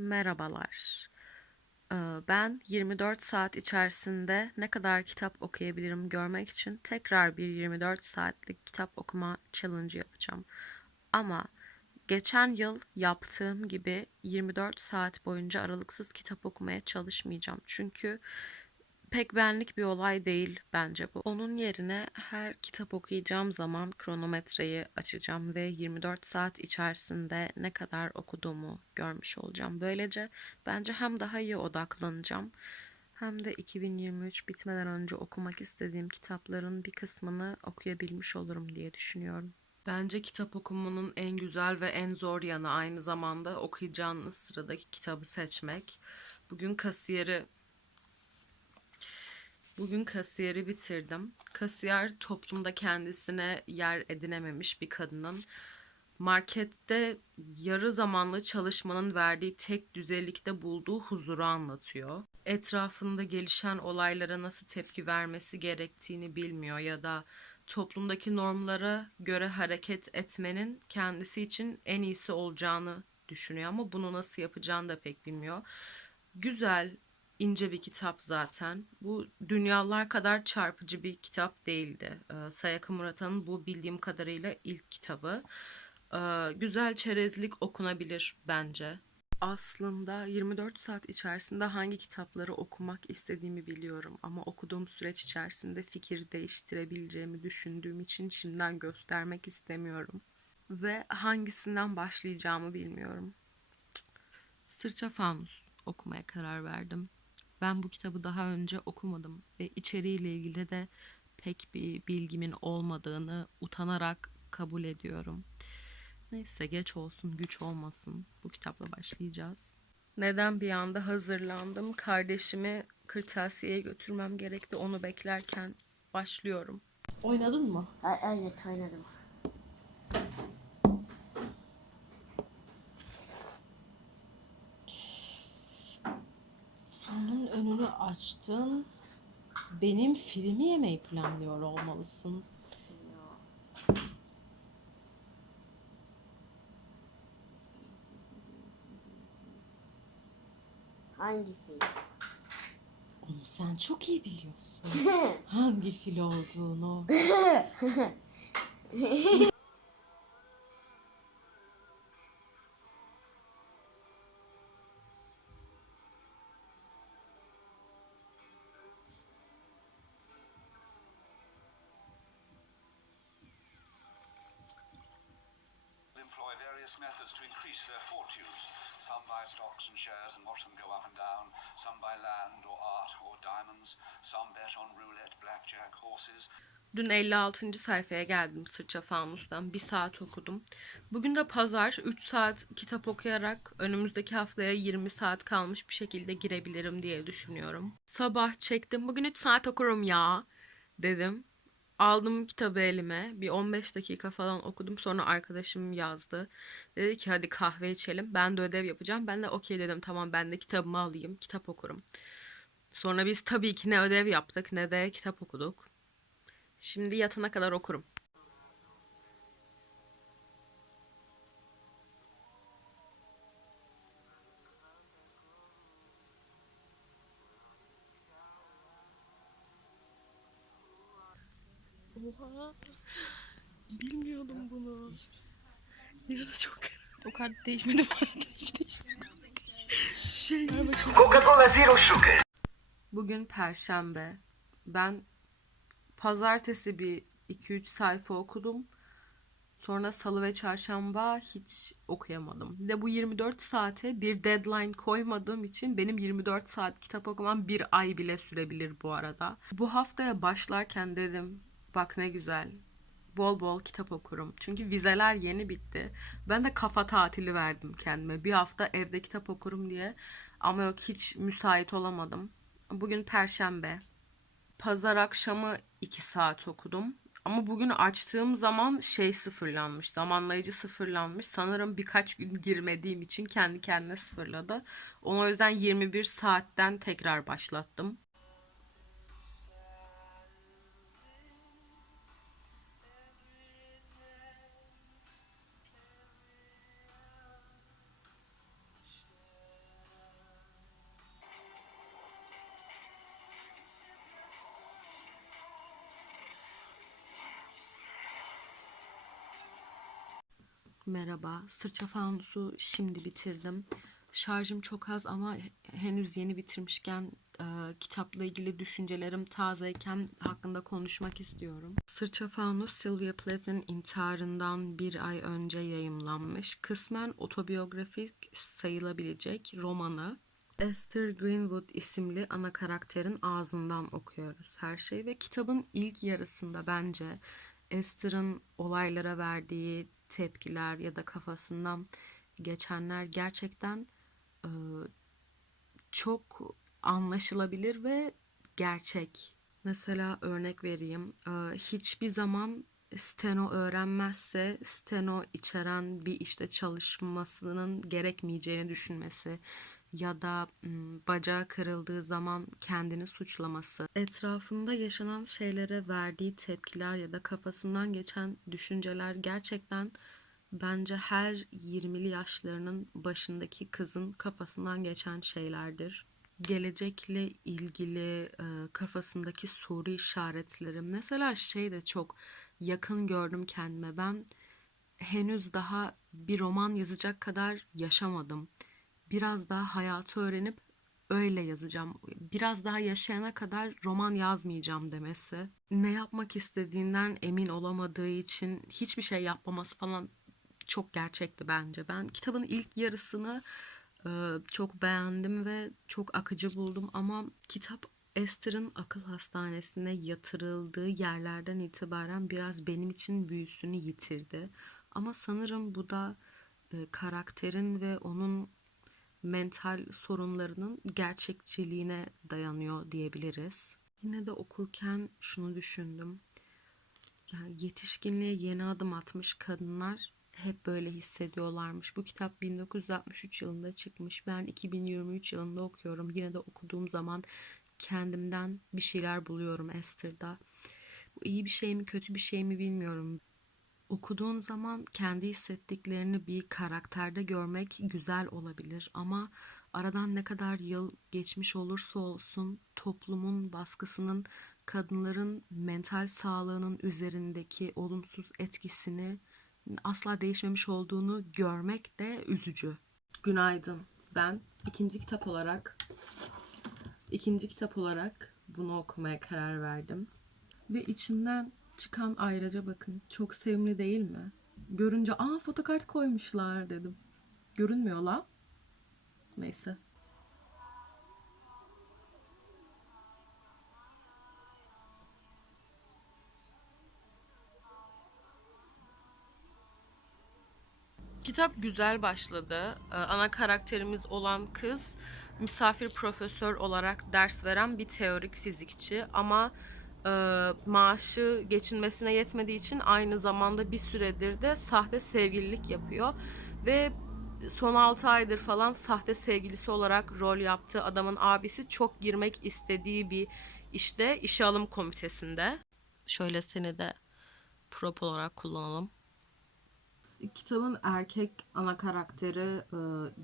Merhabalar. Ee, Ben 24 saat içerisinde ne kadar kitap okuyabilirim görmek için tekrar bir 24 saatlik kitap okuma challenge yapacağım. Ama geçen yıl yaptığım gibi 24 saat boyunca aralıksız kitap okumaya çalışmayacağım. Çünkü pek benlik bir olay değil bence bu. Onun yerine her kitap okuyacağım zaman kronometreyi açacağım ve 24 saat içerisinde ne kadar okuduğumu görmüş olacağım. Böylece bence hem daha iyi odaklanacağım hem de 2023 bitmeden önce okumak istediğim kitapların bir kısmını okuyabilmiş olurum diye düşünüyorum. Bence kitap okumanın en güzel ve en zor yanı aynı zamanda okuyacağınız sıradaki kitabı seçmek. Bugün kasiyeri Bugün kasiyeri bitirdim. Kasiyer toplumda kendisine yer edinememiş bir kadının markette yarı zamanlı çalışmanın verdiği tek düzelikte bulduğu huzuru anlatıyor. Etrafında gelişen olaylara nasıl tepki vermesi gerektiğini bilmiyor ya da toplumdaki normlara göre hareket etmenin kendisi için en iyisi olacağını düşünüyor ama bunu nasıl yapacağını da pek bilmiyor. Güzel, ince bir kitap zaten. Bu dünyalar kadar çarpıcı bir kitap değildi. Ee, Sayaka Murata'nın bu bildiğim kadarıyla ilk kitabı. Ee, güzel çerezlik okunabilir bence. Aslında 24 saat içerisinde hangi kitapları okumak istediğimi biliyorum ama okuduğum süreç içerisinde fikir değiştirebileceğimi düşündüğüm için şimdiden göstermek istemiyorum. Ve hangisinden başlayacağımı bilmiyorum. Sırça Fanus okumaya karar verdim. Ben bu kitabı daha önce okumadım ve içeriğiyle ilgili de pek bir bilgimin olmadığını utanarak kabul ediyorum. Neyse geç olsun güç olmasın. Bu kitapla başlayacağız. Neden bir anda hazırlandım? Kardeşimi kırtasiyeye götürmem gerekti. Onu beklerken başlıyorum. Oynadın mı? Evet oynadım. Açtın. Benim filmi yemeyi planlıyor olmalısın. Hangisi? Onu sen çok iyi biliyorsun. Hangi fil olduğunu. increase their fortunes. Some buy stocks and shares and watch them go up and down. Some buy land or art or diamonds. Some bet on roulette, blackjack, horses. Dün 56. sayfaya geldim Sırça Fanus'tan. Bir saat okudum. Bugün de pazar 3 saat kitap okuyarak önümüzdeki haftaya 20 saat kalmış bir şekilde girebilirim diye düşünüyorum. Sabah çektim. Bugün 3 saat okurum ya dedim. Aldım kitabı elime. Bir 15 dakika falan okudum. Sonra arkadaşım yazdı. Dedi ki hadi kahve içelim. Ben de ödev yapacağım. Ben de okey dedim. Tamam ben de kitabımı alayım. Kitap okurum. Sonra biz tabii ki ne ödev yaptık ne de kitap okuduk. Şimdi yatana kadar okurum. Oha. Bilmiyordum bunu. Ya da çok o kadar değişmedi bu arada. Hiç değişmedi. Şey. Coca-Cola Zero Sugar. Bugün Perşembe. Ben pazartesi bir 2-3 sayfa okudum. Sonra salı ve çarşamba hiç okuyamadım. Bir de bu 24 saate bir deadline koymadığım için benim 24 saat kitap okumam bir ay bile sürebilir bu arada. Bu haftaya başlarken dedim bak ne güzel bol bol kitap okurum. Çünkü vizeler yeni bitti. Ben de kafa tatili verdim kendime. Bir hafta evde kitap okurum diye. Ama yok hiç müsait olamadım. Bugün Perşembe. Pazar akşamı 2 saat okudum. Ama bugün açtığım zaman şey sıfırlanmış. Zamanlayıcı sıfırlanmış. Sanırım birkaç gün girmediğim için kendi kendine sıfırladı. Onu o yüzden 21 saatten tekrar başlattım. Merhaba. Sırça fanusu şimdi bitirdim. Şarjım çok az ama he- henüz yeni bitirmişken e, kitapla ilgili düşüncelerim tazeyken hakkında konuşmak istiyorum. Sırça fanus Sylvia Plath'in intiharından bir ay önce yayımlanmış. Kısmen otobiyografik sayılabilecek romanı. Esther Greenwood isimli ana karakterin ağzından okuyoruz her şeyi ve kitabın ilk yarısında bence Esther'ın olaylara verdiği tepkiler ya da kafasından geçenler gerçekten e, çok anlaşılabilir ve gerçek. Mesela örnek vereyim. E, hiçbir zaman steno öğrenmezse steno içeren bir işte çalışmasının gerekmeyeceğini düşünmesi ya da bacağı kırıldığı zaman kendini suçlaması, etrafında yaşanan şeylere verdiği tepkiler ya da kafasından geçen düşünceler gerçekten bence her 20'li yaşlarının başındaki kızın kafasından geçen şeylerdir. Gelecekle ilgili kafasındaki soru işaretleri. Mesela şey de çok yakın gördüm kendime. Ben henüz daha bir roman yazacak kadar yaşamadım. Biraz daha hayatı öğrenip öyle yazacağım. Biraz daha yaşayana kadar roman yazmayacağım demesi. Ne yapmak istediğinden emin olamadığı için hiçbir şey yapmaması falan çok gerçekti bence. Ben kitabın ilk yarısını e, çok beğendim ve çok akıcı buldum ama kitap Esther'ın akıl hastanesine yatırıldığı yerlerden itibaren biraz benim için büyüsünü yitirdi. Ama sanırım bu da e, karakterin ve onun mental sorunlarının gerçekçiliğine dayanıyor diyebiliriz. Yine de okurken şunu düşündüm. Yani yetişkinliğe yeni adım atmış kadınlar hep böyle hissediyorlarmış. Bu kitap 1963 yılında çıkmış. Ben 2023 yılında okuyorum. Yine de okuduğum zaman kendimden bir şeyler buluyorum Esther'da. Bu iyi bir şey mi kötü bir şey mi bilmiyorum. Okuduğun zaman kendi hissettiklerini bir karakterde görmek güzel olabilir ama aradan ne kadar yıl geçmiş olursa olsun toplumun baskısının kadınların mental sağlığının üzerindeki olumsuz etkisini asla değişmemiş olduğunu görmek de üzücü. Günaydın. Ben ikinci kitap olarak ikinci kitap olarak bunu okumaya karar verdim. Ve içinden çıkan ayrıca bakın çok sevimli değil mi? Görünce aa fotokart koymuşlar dedim. Görünmüyor la. Neyse. Kitap güzel başladı. Ee, Ana karakterimiz olan kız misafir profesör olarak ders veren bir teorik fizikçi ama e, maaşı geçinmesine yetmediği için aynı zamanda bir süredir de sahte sevgililik yapıyor ve son 6 aydır falan sahte sevgilisi olarak rol yaptığı adamın abisi çok girmek istediği bir işte işe alım komitesinde. Şöyle seni de prop olarak kullanalım. Kitabın erkek ana karakteri e,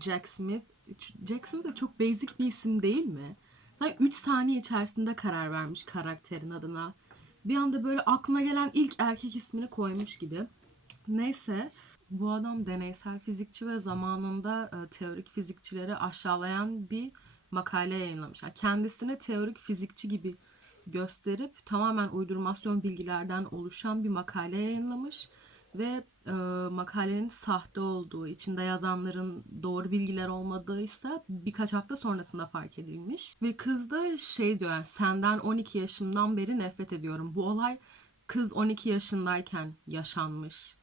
Jack Smith. Jack Smith de çok basic bir isim değil mi? Sanki 3 saniye içerisinde karar vermiş karakterin adına. Bir anda böyle aklına gelen ilk erkek ismini koymuş gibi. Neyse bu adam deneysel fizikçi ve zamanında e, teorik fizikçileri aşağılayan bir makale yayınlamış. Yani kendisini teorik fizikçi gibi gösterip tamamen uydurmasyon bilgilerden oluşan bir makale yayınlamış ve e, makalenin sahte olduğu, içinde yazanların doğru bilgiler olmadığıysa birkaç hafta sonrasında fark edilmiş. Ve kız da şey diyor yani senden 12 yaşımdan beri nefret ediyorum. Bu olay kız 12 yaşındayken yaşanmış.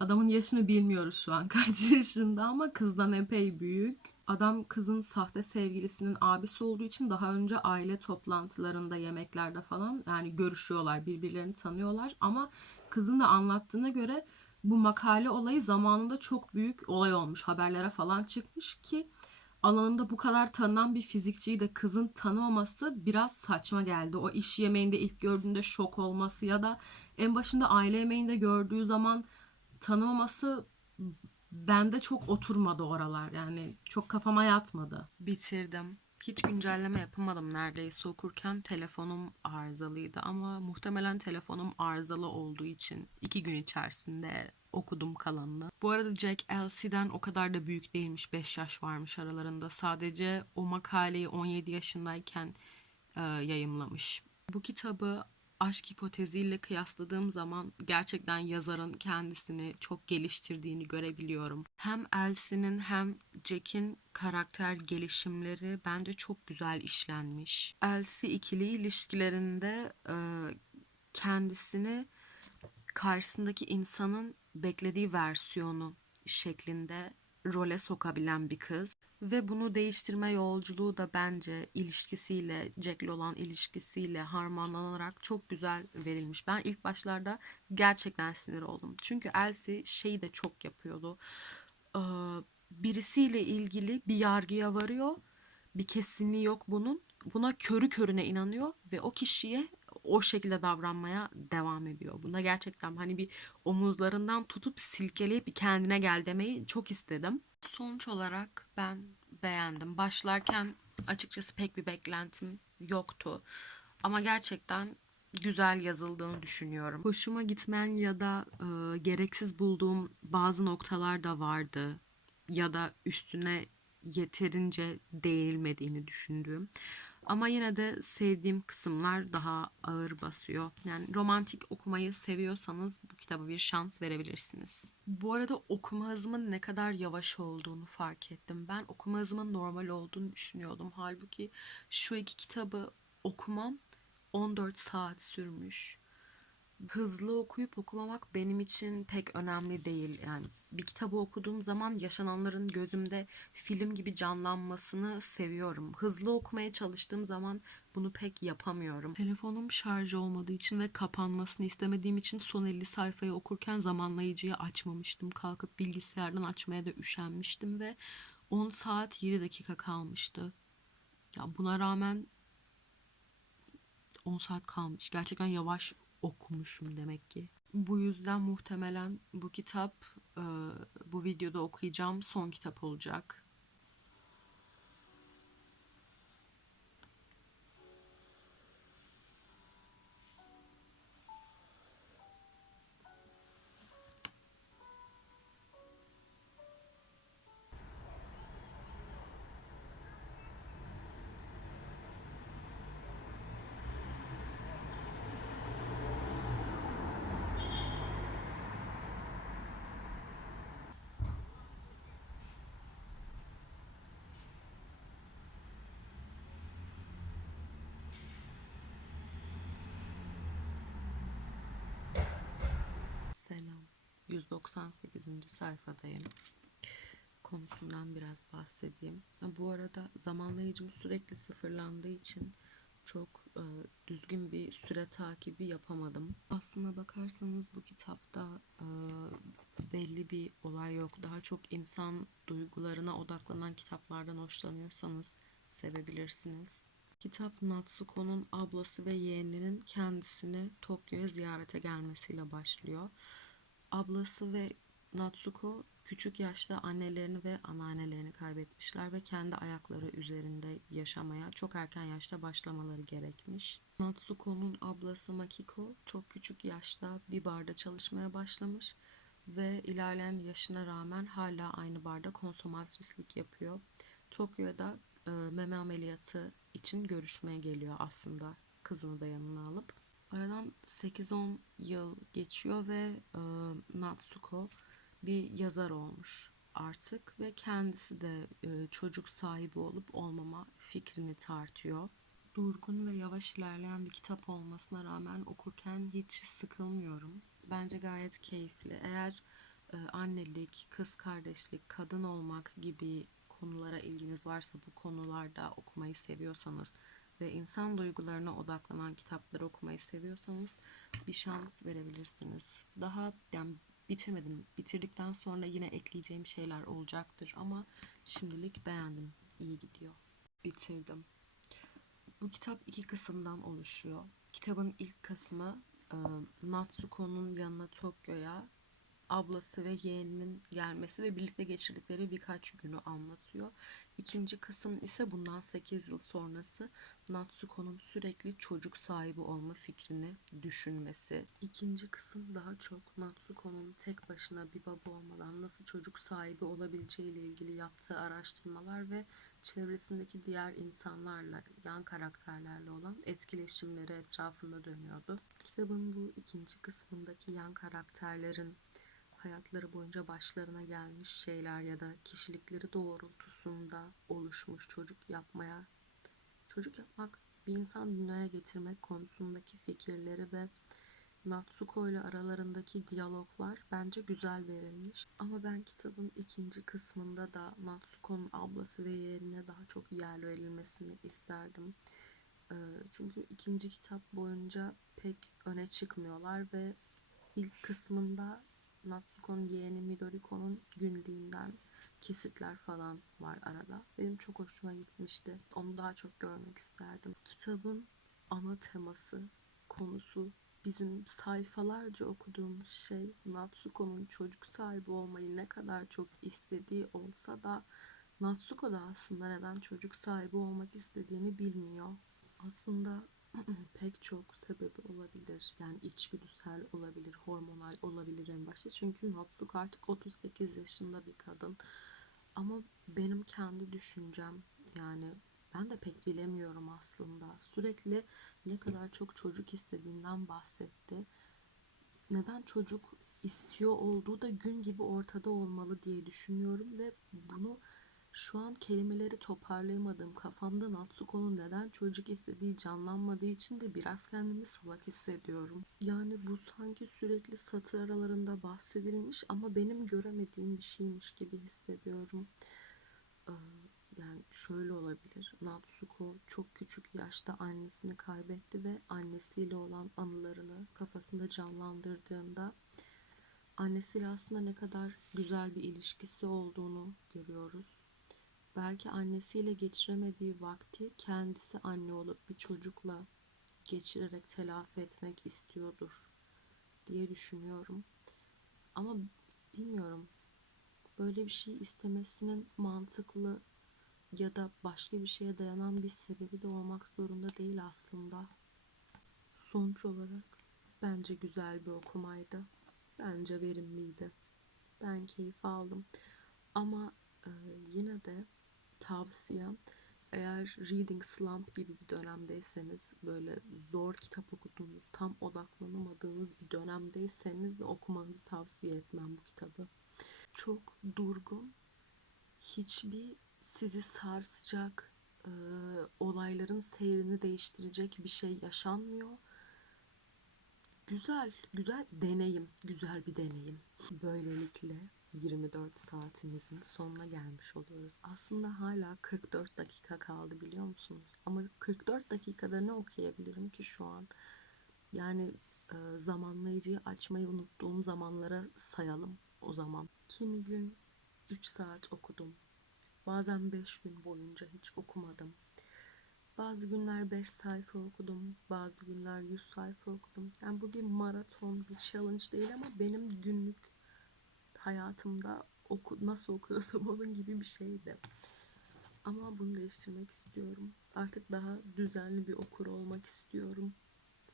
Adamın yaşını bilmiyoruz şu an kaç yaşında ama kızdan epey büyük. Adam kızın sahte sevgilisinin abisi olduğu için daha önce aile toplantılarında, yemeklerde falan yani görüşüyorlar, birbirlerini tanıyorlar ama kızın da anlattığına göre bu makale olayı zamanında çok büyük olay olmuş. Haberlere falan çıkmış ki alanında bu kadar tanınan bir fizikçiyi de kızın tanımaması biraz saçma geldi. O iş yemeğinde ilk gördüğünde şok olması ya da en başında aile yemeğinde gördüğü zaman tanımaması bende çok oturmadı oralar. Yani çok kafama yatmadı. Bitirdim. Hiç güncelleme yapamadım neredeyse okurken. Telefonum arızalıydı ama muhtemelen telefonum arızalı olduğu için iki gün içerisinde okudum kalanını. Bu arada Jack Elsie'den o kadar da büyük değilmiş. 5 yaş varmış aralarında. Sadece o makaleyi 17 yaşındayken e, yayımlamış. Bu kitabı aşk hipoteziyle kıyasladığım zaman gerçekten yazarın kendisini çok geliştirdiğini görebiliyorum. Hem Elsie'nin hem Jack'in karakter gelişimleri bence çok güzel işlenmiş. Elsie ikili ilişkilerinde e, kendisini karşısındaki insanın beklediği versiyonu şeklinde role sokabilen bir kız ve bunu değiştirme yolculuğu da bence ilişkisiyle Jack'le olan ilişkisiyle harmanlanarak çok güzel verilmiş. Ben ilk başlarda gerçekten sinir oldum. Çünkü Elsie şeyi de çok yapıyordu. Birisiyle ilgili bir yargıya varıyor. Bir kesinliği yok bunun. Buna körü körüne inanıyor ve o kişiye o şekilde davranmaya devam ediyor. Bunda gerçekten hani bir omuzlarından tutup silkeleyip bir kendine gel demeyi çok istedim. Sonuç olarak ben beğendim. Başlarken açıkçası pek bir beklentim yoktu. Ama gerçekten güzel yazıldığını düşünüyorum. Hoşuma gitmeyen ya da e, gereksiz bulduğum bazı noktalar da vardı. Ya da üstüne yeterince değinilmediğini düşündüğüm. Ama yine de sevdiğim kısımlar daha ağır basıyor. Yani romantik okumayı seviyorsanız bu kitaba bir şans verebilirsiniz. Bu arada okuma hızımın ne kadar yavaş olduğunu fark ettim. Ben okuma hızımın normal olduğunu düşünüyordum. Halbuki şu iki kitabı okumam 14 saat sürmüş hızlı okuyup okumamak benim için pek önemli değil. Yani bir kitabı okuduğum zaman yaşananların gözümde film gibi canlanmasını seviyorum. Hızlı okumaya çalıştığım zaman bunu pek yapamıyorum. Telefonum şarj olmadığı için ve kapanmasını istemediğim için son 50 sayfayı okurken zamanlayıcıyı açmamıştım. Kalkıp bilgisayardan açmaya da üşenmiştim ve 10 saat 7 dakika kalmıştı. Ya buna rağmen 10 saat kalmış. Gerçekten yavaş okumuşum demek ki. Bu yüzden muhtemelen bu kitap bu videoda okuyacağım son kitap olacak. 198. sayfadayım. Konusundan biraz bahsedeyim. Bu arada zamanlayıcım sürekli sıfırlandığı için çok e, düzgün bir süre takibi yapamadım. Aslına bakarsanız bu kitapta e, belli bir olay yok. Daha çok insan duygularına odaklanan kitaplardan hoşlanıyorsanız sevebilirsiniz. Kitap Natsuko'nun ablası ve yeğeninin kendisini Tokyo'ya ziyarete gelmesiyle başlıyor. Ablası ve Natsuko küçük yaşta annelerini ve anneannelerini kaybetmişler ve kendi ayakları üzerinde yaşamaya çok erken yaşta başlamaları gerekmiş. Natsuko'nun ablası Makiko çok küçük yaşta bir barda çalışmaya başlamış ve ilerleyen yaşına rağmen hala aynı barda konsomatrislik yapıyor. Tokyo'da e, meme ameliyatı için görüşmeye geliyor aslında kızını da yanına alıp. Aradan 8-10 yıl geçiyor ve e, Natsuko bir yazar olmuş artık ve kendisi de e, çocuk sahibi olup olmama fikrini tartıyor. Durgun ve yavaş ilerleyen bir kitap olmasına rağmen okurken hiç sıkılmıyorum. Bence gayet keyifli. Eğer e, annelik, kız kardeşlik, kadın olmak gibi konulara ilginiz varsa bu konularda okumayı seviyorsanız ve insan duygularına odaklanan kitapları okumayı seviyorsanız bir şans verebilirsiniz. Daha yani bitirmedim. Bitirdikten sonra yine ekleyeceğim şeyler olacaktır ama şimdilik beğendim. İyi gidiyor. Bitirdim. Bu kitap iki kısımdan oluşuyor. Kitabın ilk kısmı Natsuko'nun yanına Tokyo'ya ablası ve yeğeninin gelmesi ve birlikte geçirdikleri birkaç günü anlatıyor. İkinci kısım ise bundan 8 yıl sonrası Natsuko'nun sürekli çocuk sahibi olma fikrini düşünmesi. İkinci kısım daha çok Natsuko'nun tek başına bir baba olmadan nasıl çocuk sahibi olabileceği ile ilgili yaptığı araştırmalar ve çevresindeki diğer insanlarla, yan karakterlerle olan etkileşimleri etrafında dönüyordu. Kitabın bu ikinci kısmındaki yan karakterlerin hayatları boyunca başlarına gelmiş şeyler ya da kişilikleri doğrultusunda oluşmuş çocuk yapmaya çocuk yapmak bir insan dünyaya getirmek konusundaki fikirleri ve Natsuko ile aralarındaki diyaloglar bence güzel verilmiş. Ama ben kitabın ikinci kısmında da Natsuko'nun ablası ve yeğenine daha çok yer verilmesini isterdim. Ee, Çünkü ikinci kitap boyunca pek öne çıkmıyorlar ve ilk kısmında Natsuko'nun yeğeni Midoriko'nun günlüğünden kesitler falan var arada. Benim çok hoşuma gitmişti. Onu daha çok görmek isterdim. Kitabın ana teması, konusu bizim sayfalarca okuduğumuz şey Natsuko'nun çocuk sahibi olmayı ne kadar çok istediği olsa da Natsuko da aslında neden çocuk sahibi olmak istediğini bilmiyor. Aslında pek çok sebebi olabilir. Yani içgüdüsel olabilir, hormonal olabilir en başta. Çünkü Natsuko artık 38 yaşında bir kadın. Ama benim kendi düşüncem yani ben de pek bilemiyorum aslında. Sürekli ne kadar çok çocuk istediğinden bahsetti. Neden çocuk istiyor olduğu da gün gibi ortada olmalı diye düşünüyorum ve bunu şu an kelimeleri toparlayamadığım kafamda Natsuko'nun neden çocuk istediği canlanmadığı için de biraz kendimi salak hissediyorum. Yani bu sanki sürekli satır aralarında bahsedilmiş ama benim göremediğim bir şeymiş gibi hissediyorum. Ee, yani şöyle olabilir. Natsuko çok küçük yaşta annesini kaybetti ve annesiyle olan anılarını kafasında canlandırdığında annesiyle aslında ne kadar güzel bir ilişkisi olduğunu görüyoruz. Belki annesiyle geçiremediği vakti kendisi anne olup bir çocukla geçirerek telafi etmek istiyordur diye düşünüyorum. Ama bilmiyorum. Böyle bir şey istemesinin mantıklı ya da başka bir şeye dayanan bir sebebi de olmak zorunda değil aslında. Sonuç olarak bence güzel bir okumaydı. Bence verimliydi. Ben keyif aldım. Ama e, yine de tavsiyem eğer reading slump gibi bir dönemdeyseniz böyle zor kitap okuduğunuz, tam odaklanamadığınız bir dönemdeyseniz okumanızı tavsiye etmem bu kitabı. Çok durgun, hiçbir sizi sarsacak, e, olayların seyrini değiştirecek bir şey yaşanmıyor. Güzel, güzel deneyim, güzel bir deneyim. Böylelikle 24 saatimizin sonuna gelmiş oluyoruz. Aslında hala 44 dakika kaldı biliyor musunuz? Ama 44 dakikada ne okuyabilirim ki şu an? Yani e, zamanlayıcıyı açmayı unuttuğum zamanlara sayalım o zaman. Kimi gün 3 saat okudum. Bazen 5 gün boyunca hiç okumadım. Bazı günler 5 sayfa okudum. Bazı günler 100 sayfa okudum. Yani bu bir maraton, bir challenge değil ama benim günlük hayatımda oku, nasıl okuyorsam onun gibi bir şeydi. Ama bunu değiştirmek istiyorum. Artık daha düzenli bir okur olmak istiyorum.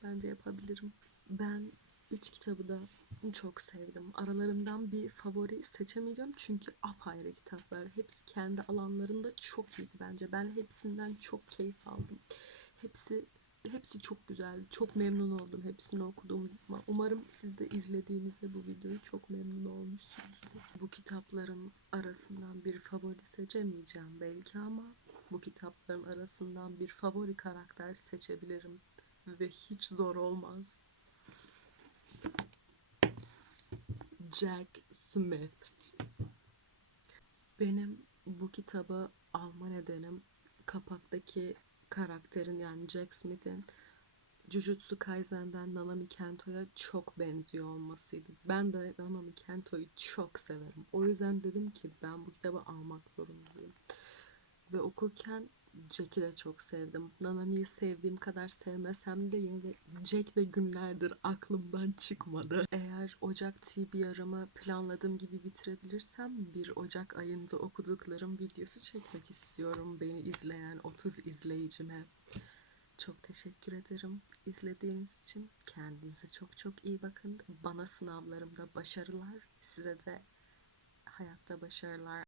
Bence yapabilirim. Ben üç kitabı da çok sevdim. Aralarından bir favori seçemeyeceğim çünkü apayrı kitaplar. Hepsi kendi alanlarında çok iyiydi bence. Ben hepsinden çok keyif aldım. Hepsi hepsi çok güzel. Çok memnun oldum hepsini okuduğum. Umarım siz de izlediğinizde bu videoyu çok memnun olmuşsunuzdur. Bu kitapların arasından bir favori seçemeyeceğim belki ama bu kitapların arasından bir favori karakter seçebilirim ve hiç zor olmaz. Jack Smith. Benim bu kitabı alma nedenim kapaktaki karakterin yani Jack Smith'in Jujutsu Kaisen'den Nanami Kento'ya çok benziyor olmasıydı. Ben de Nanami Kento'yu çok severim. O yüzden dedim ki ben bu kitabı almak zorundayım. Ve okurken Jack'i de çok sevdim. Nanami'yi sevdiğim kadar sevmesem de yine de Jack de günlerdir aklımdan çıkmadı. Eğer Ocak TBR'ımı planladığım gibi bitirebilirsem bir Ocak ayında okuduklarım videosu çekmek istiyorum. Beni izleyen 30 izleyicime. Çok teşekkür ederim izlediğiniz için. Kendinize çok çok iyi bakın. Bana sınavlarımda başarılar. Size de hayatta başarılar.